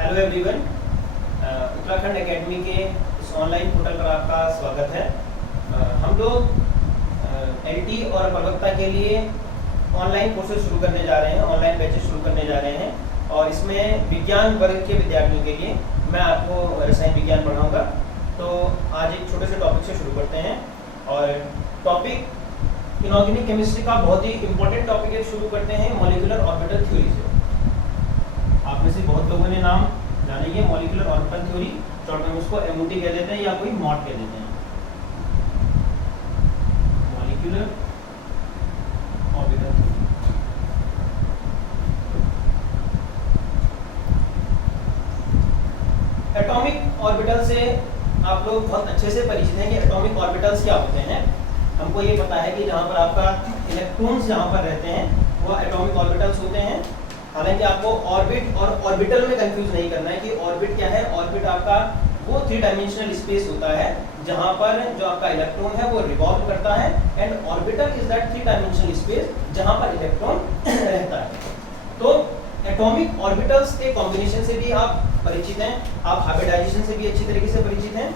Hello everyone, Uttarakhand academy के इस online portal पर आपका स्वागत है। हम लोग एलटी और प्रवक्ता के लिए ऑनलाइन कोर्सेज शुरू करने जा रहे हैं, ऑनलाइन बैचेस शुरू करने जा रहे हैं और इसमें विज्ञान वर्ग के विद्यार्थियों के लिए मैं आपको रसायन विज्ञान पढ़ाऊँगा। तो आज एक छोटे से टॉपिक से शुरू करते हैं और टॉपिक इनऑर्गेनिक केमिस्ट्री का बहुत ही इंपॉर्टेंट टॉपिक है। शुरू करते हैं मॉलिक्यूलर ऑर्बिटल थ्योरी से। आप में से बहुत लोगों ने नाम जानेंगे मॉलिक्यूलर ऑर्बिटल थ्योरी, शॉर्ट में उसको एमओटी कह देते हैं या कोई मॉड कह देते हैं। Molecular orbital theory atomic orbital से आप लोग बहुत अच्छे से परिचित हैं कि एटॉमिक ऑर्बिटल्स क्या होते हैं। हमको ये पता है कि जहाँ पर आपका इलेक्ट्रॉन्स जहाँ पर रहते हैं वो एटॉमिक ऑर्बिटल्स होते हैं। हालांकि आपको ऑर्बिट और ऑर्बिटल में कंफ्यूज नहीं करना है कि ऑर्बिट क्या है। ऑर्बिट आपका वो 3 डायमेंशनल स्पेस होता है जहाँ पर जो आपका इलेक्ट्रॉन है वो रिवॉल्व करता है and orbital is that 3 dimensional space जहाँ पर इलेक्ट्रॉन रहता है। तो एटॉमिक ऑर्बिटल्स के कॉम्बिनेशन से भी आप परिचित हैं, आप हाइब्रिडाइजेशन से भी अच्छी तरीके से परिचित हैं।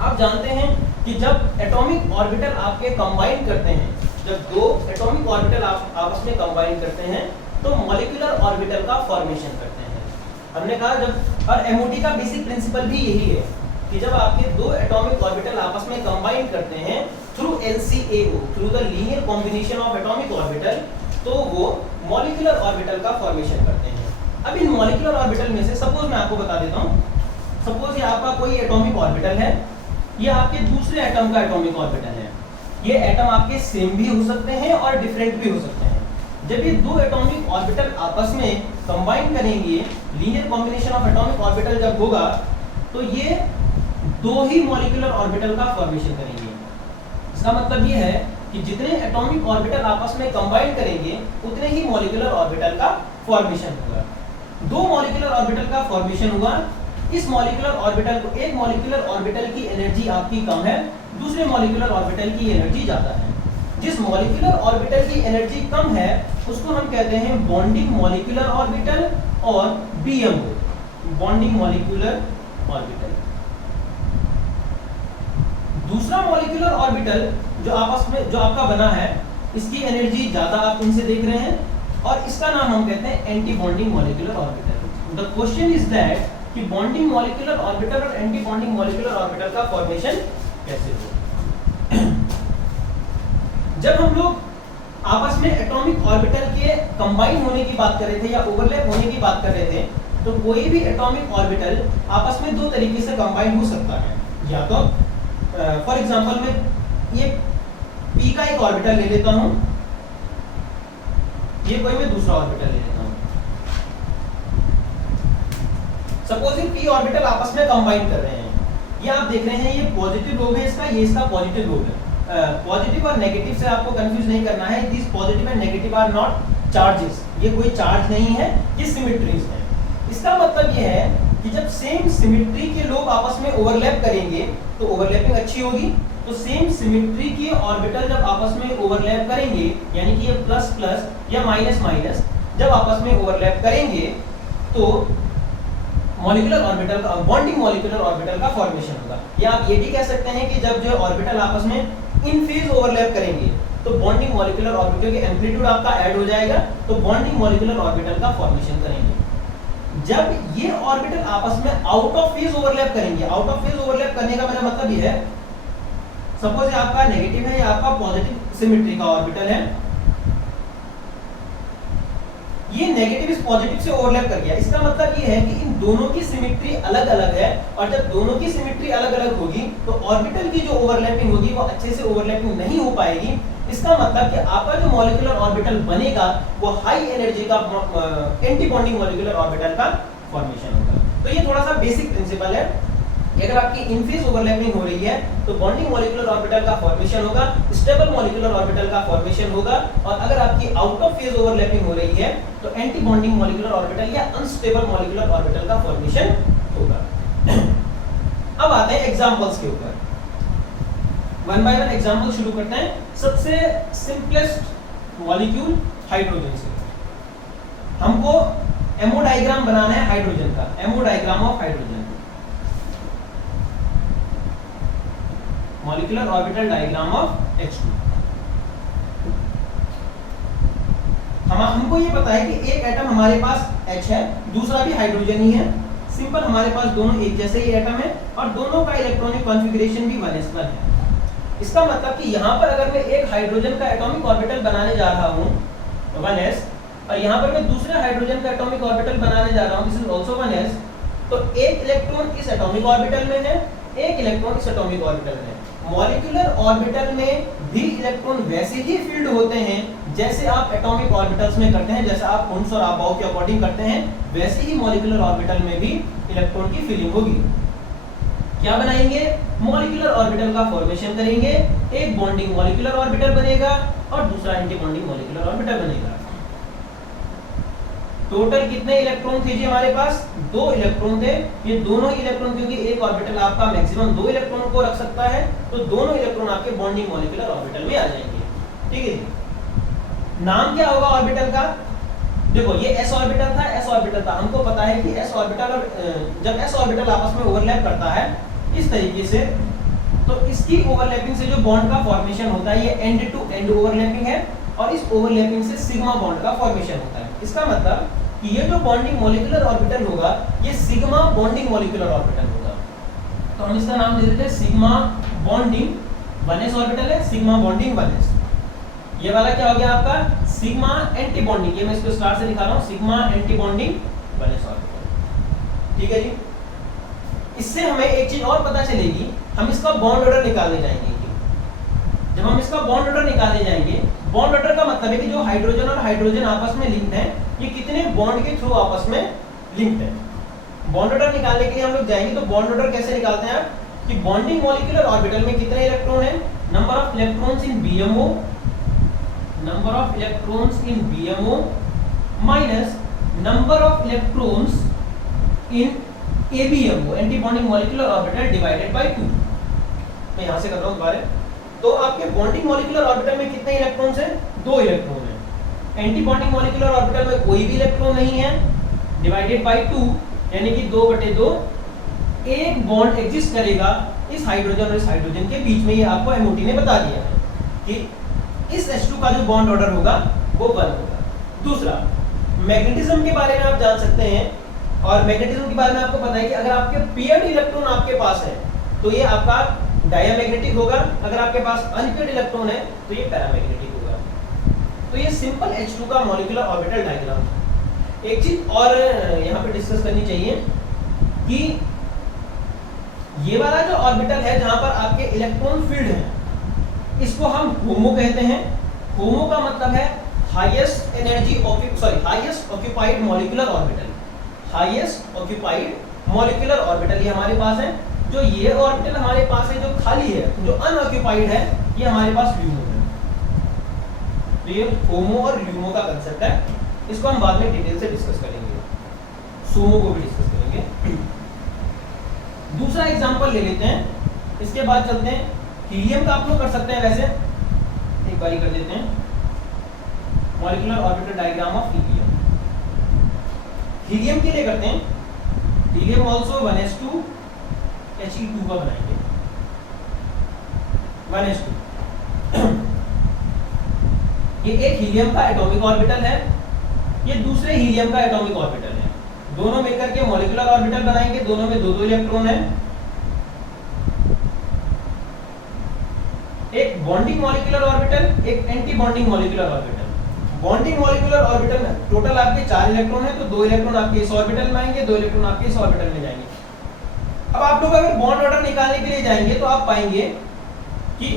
आप जानते हैं कि जब एटॉमिक ऑर्बिटल आपके कंबाइन करते हैं, जब 2 एटॉमिक ऑर्बिटल आप आपस में कंबाइन करते हैं तो मॉलिक्यूलर ऑर्बिटल का फॉर्मेशन करते हैं। हमने कहा जब, और एमओटी का बेसिक प्रिंसिपल भी यही है कि जब आपके 2 एटॉमिक ऑर्बिटल आपस में कंबाइन करते हैं through LCAO, through the linear combination of atomic orbital, तो वो मॉलिक्यूलर ऑर्बिटल का फॉर्मेशन करते हैं। अब इन मॉलिक्यूलर ऑर्बिटल में से सपोज मैं आपको बता देता हूँ, सपोज ये आपका कोई एटॉमिक ऑर्बिटल है, ये आपके दूसरे एटम का एटॉमिक ऑर्बिटल है। ये एटम आपके सेम भी हो सकते हैं और डिफरेंट भी हो सकते हैं। जब ये 2 एटॉमिक ऑर्बिटल आपस में कंबाइन करेंगे, linear combination of atomic orbital जब होगा तो ये 2 ही मॉलिक्यूलर ऑर्बिटल का फॉर्मेशन करेंगे। इसका मतलब ये है कि जितने एटॉमिक ऑर्बिटल आपस में कंबाइन करेंगे उतने ही मॉलिक्यूलर ऑर्बिटल का फॉर्मेशन होगा। 2 मॉलिक्यूलर ऑर्बिटल का फॉर्मेशन हुआ। इस मॉलिक्यूलर ऑर्बिटल को, एक मॉलिक्यूलर ऑर्बिटल की एनर्जी आपकी कम है, दूसरे मॉलिक्यूलर ऑर्बिटल की एनर्जी ज्यादा है। जिस मॉलिक्यूलर ऑर्बिटल की एनर्जी कम है उसको हम कहते हैं बॉन्डिंग मॉलिक्यूलर ऑर्बिटल और BMO, बॉन्डिंग मॉलिक्यूलर ऑर्बिटल। दूसरा मॉलिक्यूलर ऑर्बिटल जो आपस में जो आपका बना है, इसकी एनर्जी ज्यादा आप इनसे देख रहे हैं और इसका नाम हम कहते हैं anti bonding molecular orbital. The question is that कि बॉन्डिंग मॉलिक्यूलर ऑर्बिटल और एंटी बॉन्डिंग मॉलिक्यूलर ऑर्बिटल का फॉर्मेशन कैसे हो। जब हम लोग आपस में एटॉमिक ऑर्बिटल के कंबाइन होने की बात कर रहे थे या ओवरलैप होने की बात कर रहे थे, तो कोई भी एटॉमिक ऑर्बिटल आपस में 2 तरीके से कंबाइन हो सकता है। या तो फॉर एग्जांपल मैं ये P का एक ऑर्बिटल ले लेता हूं, ये कोई मैं दूसरा ऑर्बिटल ले लेता हूं। सपोज ये P ऑर्बिटल आपस में कंबाइन कर रहे हैं, ये आप देख रहे हैं, ये पॉजिटिव लोब है इसका, ये इसका पॉजिटिव लोब है। पॉजिटिव और नेगेटिव से आपको कंफ्यूज नहीं करना है। This positive and negative are not charges, ये कोई चार्ज नहीं है, ये सिमेट्रीज है। इसका मतलब ये है कि जब सेम सिमेट्री के लोग आपस में ओवरलैप करेंगे तो ओवरलैपिंग अच्छी होगी। तो सेम सिमेट्री के ऑर्बिटल जब आपस में ओवरलैप करेंगे, यानी कि ये प्लस प्लस या माइनस माइनस जब आपस में ओवरलैप करेंगे तो मॉलिक्यूलर ऑर्बिटल का, बॉन्डिंग मॉलिक्यूलर ऑर्बिटल का फॉर्मेशन होगा। या आप ये भी कह सकते हैं कि जब जो ऑर्बिटल आपस में इन फेज ओवरलैप करेंगे तो बॉन्डिंग मॉलिक्यूलर ऑर्बिटल के एम्पलीट्यूड आपका ऐड हो जाएगा, तो बॉन्डिंग मॉलिक्यूलर ऑर्बिटल का फॉर्मेशन करेंगे। जब ये ऑर्बिटल आपस में आउट ऑफ फेज ओवरलैप करेंगे, आउट ऑफ फेज ओवरलैप करने का मेरा मतलब ये है, सपोज ये आपका नेगेटिव है या आपका पॉजिटिव सिमेट्री का ऑर्बिटल है, ये नेगेटिव इस पॉजिटिव से ओवरलैप कर गया। इसका मतलब ये है कि इन दोनों की सिमेट्री अलग अलग है और जब दोनों की सिमेट्री अलग अलग होगी तो ऑर्बिटल की जो ओवरलैपिंग होगी वो अच्छे से ओवरलैपिंग नहीं हो पाएगी। इसका मतलब कि आपका जो मॉलिक्यूलर ऑर्बिटल बनेगा वो हाई एनर्जी का एंटी बॉन्डिंग मॉलिक्यूलर ऑर्बिटल का फॉर्मेशन होगा। तो ये थोड़ा सा बेसिक प्रिंसिपल है। अगर आपकी इन फेज ओवरलैपिंग हो रही है तो बॉन्डिंग मॉलिक्यूलर ऑर्बिटल का फॉर्मेशन होगा, स्टेबल मॉलिक्यूलर ऑर्बिटल का फॉर्मेशन होगा, और अगर आपकी आउट ऑफ फेज ओवरलैपिंग हो रही है तो एंटी बॉन्डिंग मॉलिक्यूलर ऑर्बिटल या अनस्टेबल मॉलिक्यूलर ऑर्बिटल का फॉर्मेशन होगा। अब आते हैं एग्जांपल्स के ऊपर, 1 बाय 1 एग्जांपल शुरू करते हैं। सबसे सिंपलेस्ट मॉलिक्यूल हाइड्रोजन से हमको एमओ डायग्राम बनाना है हाइड्रोजन का, ammo diagram of hydrogen, molecular orbital diagram of H2। हमको ये पता है कि एक एटम हमारे पास H है, दूसरा भी हाइड्रोजन ही है, सिंपल हमारे पास दोनों एक जैसे ही एटम है और दोनों का इलेक्ट्रॉनिक कॉन्फ़िगरेशन भी 1s1 है। इसका मतलब कि यहाँ पर अगर मैं एक हाइड्रोजन का एटॉमिक ऑर्बिटल बनाने जा रहा हूँ 1s, और यहाँ पर मैं दूसरे हाइड्रोजन का एटॉमिक ऑर्बिटल बनाने जा रहा हूँ, दिस इज आल्सो 1s, तो एक इलेक्ट्रॉन इस एटॉमिक ऑर्बिटल में है, एक इलेक्ट्रॉन इस एटॉमिक ऑर्बिटल में। मॉलिक्यूलर ऑर्बिटल में भी इलेक्ट्रॉन वैसे ही फील्ड होते हैं जैसे आप एटॉमिक ऑर्बिटल्स में करते हैं, जैसे आप उन्स और अबाव के अकॉर्डिंग करते हैं, वैसे ही मॉलिक्यूलर ऑर्बिटल में भी इलेक्ट्रॉन की फीलिंग होगी। क्या बनाएंगे? मॉलिक्यूलर ऑर्बिटल का फॉर्मेशन करेंगे, एक बॉन्डिंग मॉलिक्यूलर ऑर्बिटल बनेगा और दूसरा एंटी बॉन्डिंग मॉलिक्यूलर ऑर्बिटल बनेगा। टोटल कितने इलेक्ट्रॉन थे जी हमारे पास? 2 इलेक्ट्रॉन थे। ये दोनों ही इलेक्ट्रॉन, क्योंकि एक ऑर्बिटल आपका मैक्सिमम 2 इलेक्ट्रॉन को रख सकता है, तो दोनों इलेक्ट्रॉन आपके बॉन्डिंग मॉलिक्यूलर ऑर्बिटल में आ जाएंगे। ठीक है जी। नाम क्या होगा ऑर्बिटल का? देखो ये s ऑर्बिटल था, s ऑर्बिटल था, हमको पता है कि s ऑर्बिटल और जब s ऑर्बिटल आपस में ओवरलैप करता है इस तरीके से, तो इसकी ओवरलैपिंग से जो बॉन्ड का फॉर्मेशन होता है, ये एंड टू एंड ओवरलैपिंग है, और इस ओवरलैपिंग से सिग्मा बॉन्ड का फॉर्मेशन होता है। इसका मतलब कि ये जो बॉन्डिंग मॉलिक्यूलर ऑर्बिटल होगा, ये सिग्मा बॉन्डिंग मॉलिक्यूलर ऑर्बिटल होगा। तो हम इसका नाम दे देते हैं सिग्मा बॉन्डिंग 1s ऑर्बिटल है, सिग्मा बॉन्डिंग 1s। ये वाला क्या हो गया आपका? सिग्मा एंटी बॉन्डिंग, ये मैं इसको स्टार से दिखा रहा हूँ, sigma anti bonding 1s orbital. ठीक है जी। इससे हमें एक चीज और पता चलेगी, हम इसका बॉन्ड ऑर्डर निकालने जाएंगे। जब हम इसका बॉन्ड ऑर्डर निकालने जाएंगे, बॉन्ड ऑर्डर का मतलब है कि जो हाइड्रोजन और हाइड्रोजन आपस में लिंक्ड है, ये कितने बॉन्ड के थ्रू आपस में लिंक्ड है। बॉन्ड ऑर्डर निकालने के लिए हम लोग जाएंगे, तो बॉन्ड ऑर्डर कैसे निकालते हैं आप? कि बॉन्डिंग मॉलिक्यूलर ऑर्बिटल में कितने इलेक्ट्रॉन है? Number of electrons in BMO, number of electrons in BMO minus number of electrons in ABMO, anti bonding molecular orbital, divided by 2। मैं यहां से कर रहा हूं दोबारा। तो आपके बॉन्डिंग मॉलिक्यूलर ऑर्बिटल में कितने इलेक्ट्रॉन्स हैं? 2 इलेक्ट्रॉन हैं। एंटी बॉन्डिंग मॉलिक्यूलर ऑर्बिटल में कोई भी इलेक्ट्रॉन नहीं है, डिवाइडेड बाय 2, यानी कि 2/2 एक बॉन्ड एग्जिस्ट करेगा इस हाइड्रोजन और इस हाइड्रोजन के बीच में। ये आपको एमओटी ने बता दिया है कि इस H2 का जो बॉन्ड ऑर्डर होगा वो 1 होगा। दूसरा, मैग्नेटिज्म के बारे में आप जान सकते हैं, और मैग्नेटिज्म के बारे में आपको पता है कि अगर आपके पेयर्ड इलेक्ट्रॉन आपके पास है तो ये आपका डायमैग्नेटिक होगा, अगर आपके पास अनपेयर्ड इलेक्ट्रॉन है तो ये पैरामैग्नेटिक होगा। तो ये सिंपल H2 का मॉलिक्यूलर ऑर्बिटल डायग्राम है। एक चीज और यहाँ पे डिस्कस करनी चाहिए कि ये वाला जो ऑर्बिटल है जहां पर आपके इलेक्ट्रॉन फील्ड है, इसको हम होमो कहते हैं। होमो का मतलब है highest energy highest occupied molecular orbital, highest occupied molecular orbital ये हमारे पास है। जो ये ऑर्बिटल हमारे पास है जो खाली है, जो अनऑक्यूपाइड है, ये हमारे पास ल्यूमो है। तो ये होमो और ल्यूमो का कंसेप्ट है, इसको हम बाद में डिटेल से डिस्कस करेंगे, सोमो को भी डिस्कस करेंगे। दूसरा एग्जांपल ले लेते हैं, इसके बाद चलते हैं हीलियम का। आप लोग कर सकते हैं, वैसे एक बारी कर देते हैं molecular orbital diagram of helium. Helium के लिए करते हैं, हीलियम आल्सो 1s2 He2 का बनाएंगे 1s2। ये एक हीलियम का एटॉमिक ऑर्बिटल है, ये दूसरे हीलियम का एटॉमिक ऑर्बिटल है, दोनों मिलकर के मॉलिक्यूलर ऑर्बिटल बनाएंगे। दोनों में 2-2 इलेक्ट्रॉन है। एक बॉन्डिंग मॉलिक्यूलर ऑर्बिटल, एक anti bonding molecular orbital. Bonding molecular orbital में टोटल आपके 4 इलेक्ट्रॉन है, तो 2 इलेक्ट्रॉन आपके इस ऑर्बिटल में आएंगे, 2 इलेक्ट्रॉन आपके इस ऑर्बिटल में जाएंगे। अब आप लोग अगर बॉन्ड ऑर्डर निकालने के लिए जाएंगे तो आप पाएंगे कि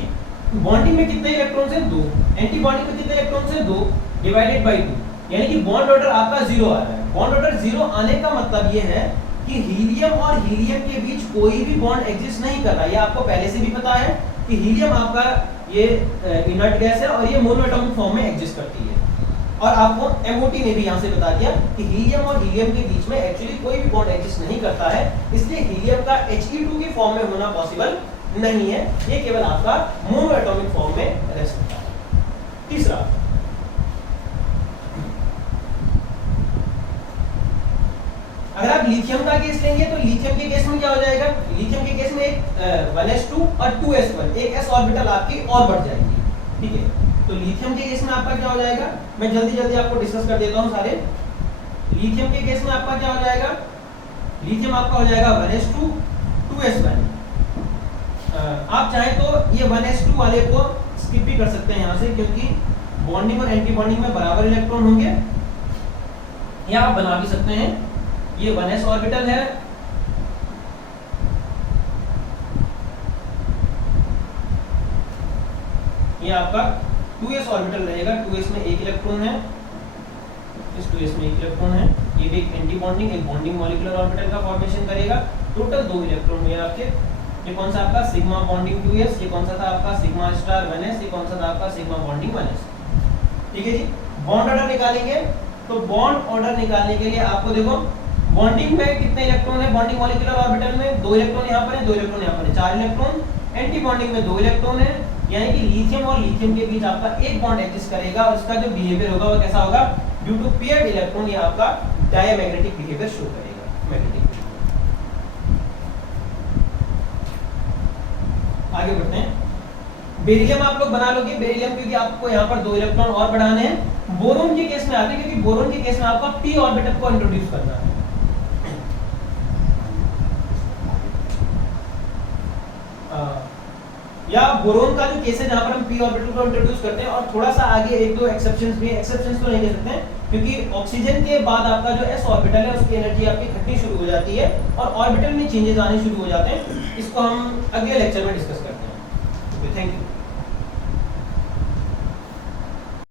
बॉन्डिंग में कितने इलेक्ट्रॉन्स हैं? 2। एंटी बॉन्डिंग में कितने इलेक्ट्रॉन्स हैं? 2 डिवाइडेड बाय 2, यानी कि बॉन्ड ऑर्डर आपका 0 आ रहा है। बॉन्ड ऑर्डर 0 आने का मतलब ये है कि हीलियम और हीलियम के बीच कोई भी बॉन्ड एग्जिस्ट नहीं कर रहा। ये आपको पहले से भी पता है कि हीलियम आपका ये इनर्ट गैस है और ये मोनोएटॉमिक फॉर्म में एग्जिस्ट करती है। और आपको एमओटी ने भी यहाँ से बता दिया कि हीलियम और हीलियम के बीच में एक्चुअली कोई भी बॉन्ड एग्जिस्ट नहीं करता है, इसलिए हीलियम का He2 की फॉर्म में होना पॉसिबल नहीं है, ये केवल आपका मोनोएटॉमिक फॉर्म में रह सकता है। तीसरा, अगर आप लिथियम का केस लेंगे तो लिथियम के केस में क्या हो जाएगा, लिथियम के केस में एक 1s2 और 2s1 एक s ऑर्बिटल आपकी और बढ़ जाएगी, ठीक है। तो लिथियम के केस में आपका क्या हो जाएगा, मैं जल्दी जल्दी आपको डिस्कस कर देता हूं सारे। लिथियम के केस में आपका क्या हो जाएगा, लिथियम आपका हो जाएगा 1s2 2s1। आप चाहें तो ये 1s2 वाले को स्किप भी कर सकते हैं यहाँ से, क्योंकि बॉन्डिंग और एंटी बॉन्डिंग में बराबर इलेक्ट्रॉन होंगे, या आप बना भी सकते हैं। ये 1s ऑर्बिटल है, ये आपका 2s ऑर्बिटल रहेगा, 2s में एक इलेक्ट्रॉन है, इस 2s में एक इलेक्ट्रॉन है, ये भी एक एंटी बॉन्डिंग एक बॉन्डिंग मॉलिक्यूलर ऑर्बिटल का फॉर्मेशन करेगा। टोटल 2 इलेक्ट्रॉन हुए आपके। ये कौन सा आपका सिग्मा बॉन्डिंग 2s, ये कौन सा था आपका सिग्मा स्टार 1s, ये कौन सा था आपका सिग्मा बॉन्डिंग 1s, ठीक है जी। बॉन्ड ऑर्डर निकालेंगे, तो बॉन्ड ऑर्डर निकालने के लिए आपको देखो बॉन्डिंग में कितने इलेक्ट्रॉन है, बॉन्डिंग मॉलिक्यूलर ऑर्बिटल में 2 इलेक्ट्रॉन यहाँ पर है, 2 इलेक्ट्रॉन यहाँ पर है, 4 इलेक्ट्रॉन। एंटी बॉन्डिंग में 2 इलेक्ट्रॉन है, यानी कि लिथियम और लिथियम के बीच आपका एक बॉन्ड एग्जिस्ट करेगा, और उसका जो बिहेवियर होगा वो कैसा होगा, ड्यू टू पेयर्ड इलेक्ट्रॉन ये आपका डायमैग्नेटिक बिहेवियर शो करेगा, मैग्नेटिक। आगे बढ़ते हैं। बेरिलियम आप लोग बना लोगे, बेरिलियम क्योंकि आपको यहाँ पर 2 इलेक्ट्रॉन और बढ़ाने हैं। बोरोन के केस में आते हैं, क्योंकि बोरोन के केस में आपको p ऑर्बिटल को इंट्रोड्यूस करना है। या बोरोन का जो केस है जहां पर हम p ऑर्बिटल को इंट्रोड्यूस करते हैं, और थोड़ा सा आगे एक दो एक्सेप्शंस भी, एक्सेप्शंस तो नहीं कह सकते हैं, क्योंकि ऑक्सीजन के बाद आपका जो s ऑर्बिटल है उसकी एनर्जी आपकी घटनी शुरू हो जाती है और ऑर्बिटल में चेंजेस आने शुरू हो जाते हैं। इसको हम अगले लेक्चर में डिस्कस करते हैं। Okay, thank you.